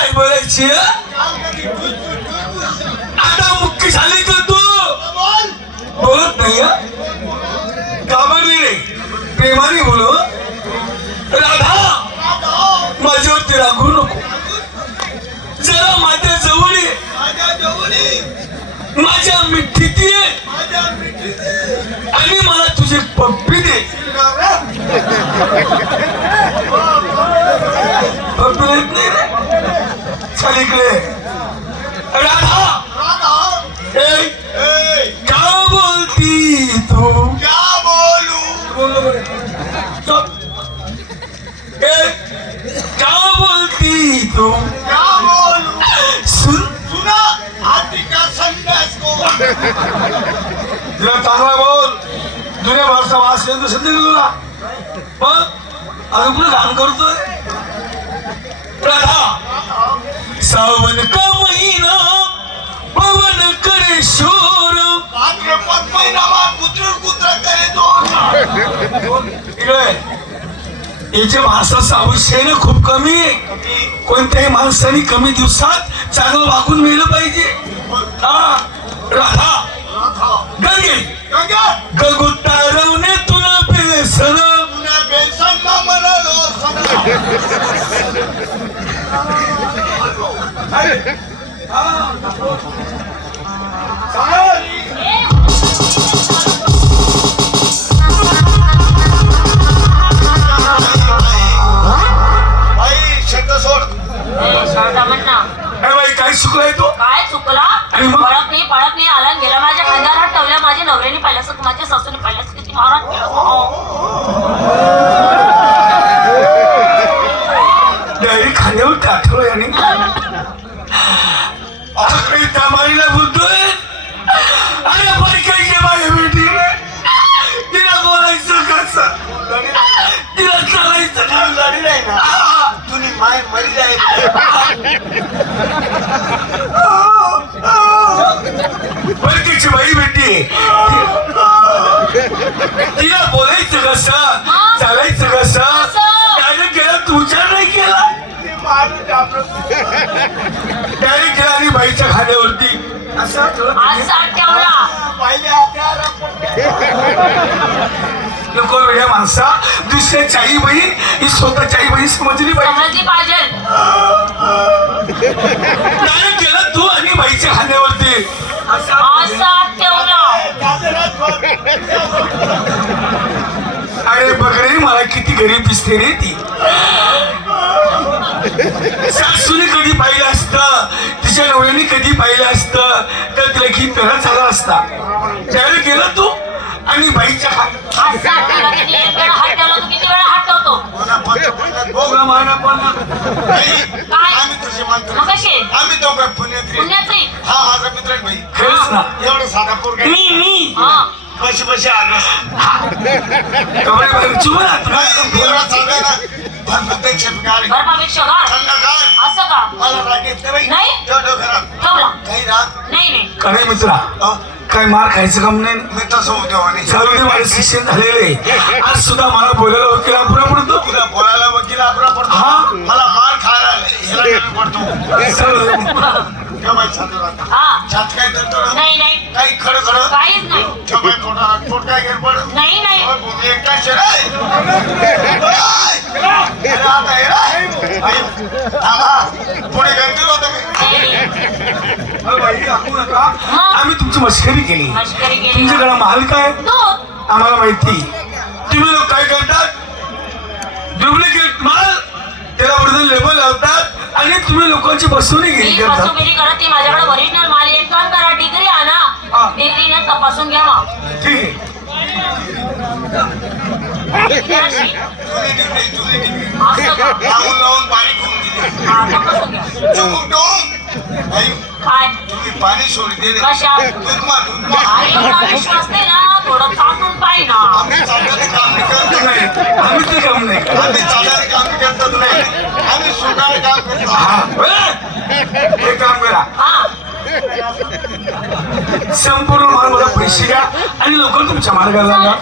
नाही बोलायची आता मुख्य झाली का तू बोलत नाही कामाने रे प्रेमाने बोलो राधा माझ्यावरती रागू नको जरा माझ्या जवळ ये माझ्या मिठीत ये आणि मला तुझी पप्पी दे पप्पी देत नाही रे चल इकडे राधा क्या बोलती तू क्या बोलू बोलो बरे क्या बोलती तू क्या बोलू सुन सुना हाथी का संन्यास को तुला चांगला बोल जुन्या भाषा वास येतो सध्या तुला मग अजून पुढे घाण करतोय राधा सावन का महिना पवन करे शोर भाद्रपद महिनामा कुत्र कुत्र करे तो इकडे याच्या माणसाचं आयुष्य आहे ना खूप कमी आहे कोणत्याही माणसाने कमी दिवसात चांगलं वागून मिळलं पाहिजे हा राधा गंगे गंगा गगुतारवणे तुला बेसन तुला बेसन ना म्हणालो काय चुकलाय तो काय चुकला आणि मग? पळत नाही आला गेला माझ्या खांद्यावर हात ठेवल्या माझ्या नवऱ्याने पाहिल्यास माझ्या सासूने पाहिल्यास किती मारात डायरी खांद्यावर आठवलं याने काही तमारीला बोलतोय अरे बायकाची माझ्या बेटीने तिला बोलायचं कसं तिला चालायचं का गाडी नाही ना तुम्ही माय मरी जाईल बायकाची बाई बेटी तिला बोलायचं कसं चालायचं कसं डायरेक्ट गेला तू विचार नाही केला डायरेक्ट गेला आणि बाईच्या खांद्यावरती असं असा ठेवला नको वेळ्या माणसा दुसऱ्याची आई बहीण ही स्वतःची आई बहीण समजली पाहिजे समजली पाहिजे डायरेक्ट गेला तू आणि बाईच्या खांद्यावरती असा ठेवला अरे बघ रे मला किती गरीब दिसते रे ती सासूने कधी पाहिलं असतं तिच्या नवऱ्याने कधी पाहिलं असतं तर तिला की तरच झाला असता त्यावेळी गेला तू आणि बाईच्या असा ठेवला किती एक वेळा हात ठेवला तू किती वेळा हात ठेवतो काय आम्ही तुझे मानतो मग कशी आम्ही दोघं पुण्यात पुण्याची हा माझा मित्र आहे भाई खरंच ना एवढं साधा पोरगा मी हा पैसे पैसे आलो कबरे बाहेर चुमा एवढा साधा ना भरपेक्षा गाडी घरपापेक्षा घर थंडगार असं का मला राग येत नाही नाही? तेवढं घरात ठेवला काही राग नाही काय मित्रा अहो, काय मार खायचं काम नाही मी तसं होतो आणि चालू दे माझे शिक्षण झालेले आज सुद्धा मला बोलायला वकील अपुरा पडतो तुला बोलायला वकील आपला पडतो हा. मला मार खायला ह्याला कमी पडतो चालू दे. ठेवाय चालू राहता हा छात काय करतो नाही काही खरं खरं काहीच नाही ठेवाय पोट काय घेत पड नाही एकटा शेराय आता हे राय पुढे गंतील होतं मी अरे बाई, ऐकू नका. आम्ही तुमची मस्करी केली मस्करी केली तुमच्याकडे माल काय दूध आम्हाला माहिती तुम्ही लोक काय करतात डुप्लिकेट माल त्याला वरती लेबल लावतात आणि तुम्ही लोकांची बसवणी मी गेली करतात फसवगिरी करत ती माझ्याकडे ओरिजिनल माल एक काम करा डिग्री आणा हा. डिग्रीने तपासून घ्या मग ठीक आहे अशी. जुली डिग्री असं का? लावून लावून पाणी खाऊन दिले हा, तपासून घ्या चुकून टोन आई काय तुम्ही पाणी सोडी दिले कशा दूध मा आई एवढा विश्वास नाही ना थोडं चापून पाहि ना आम्ही चालणारे काम नाही करत नाही, आम्ही ते काम नाही करत. आम्ही चालणारे काम करतात नाही आम्ही सुनारे काम करतो हा, हे काम करा हा संपूर्ण माल मला पैसे द्या आणि लवकर तुमच्या मार्गाला लागा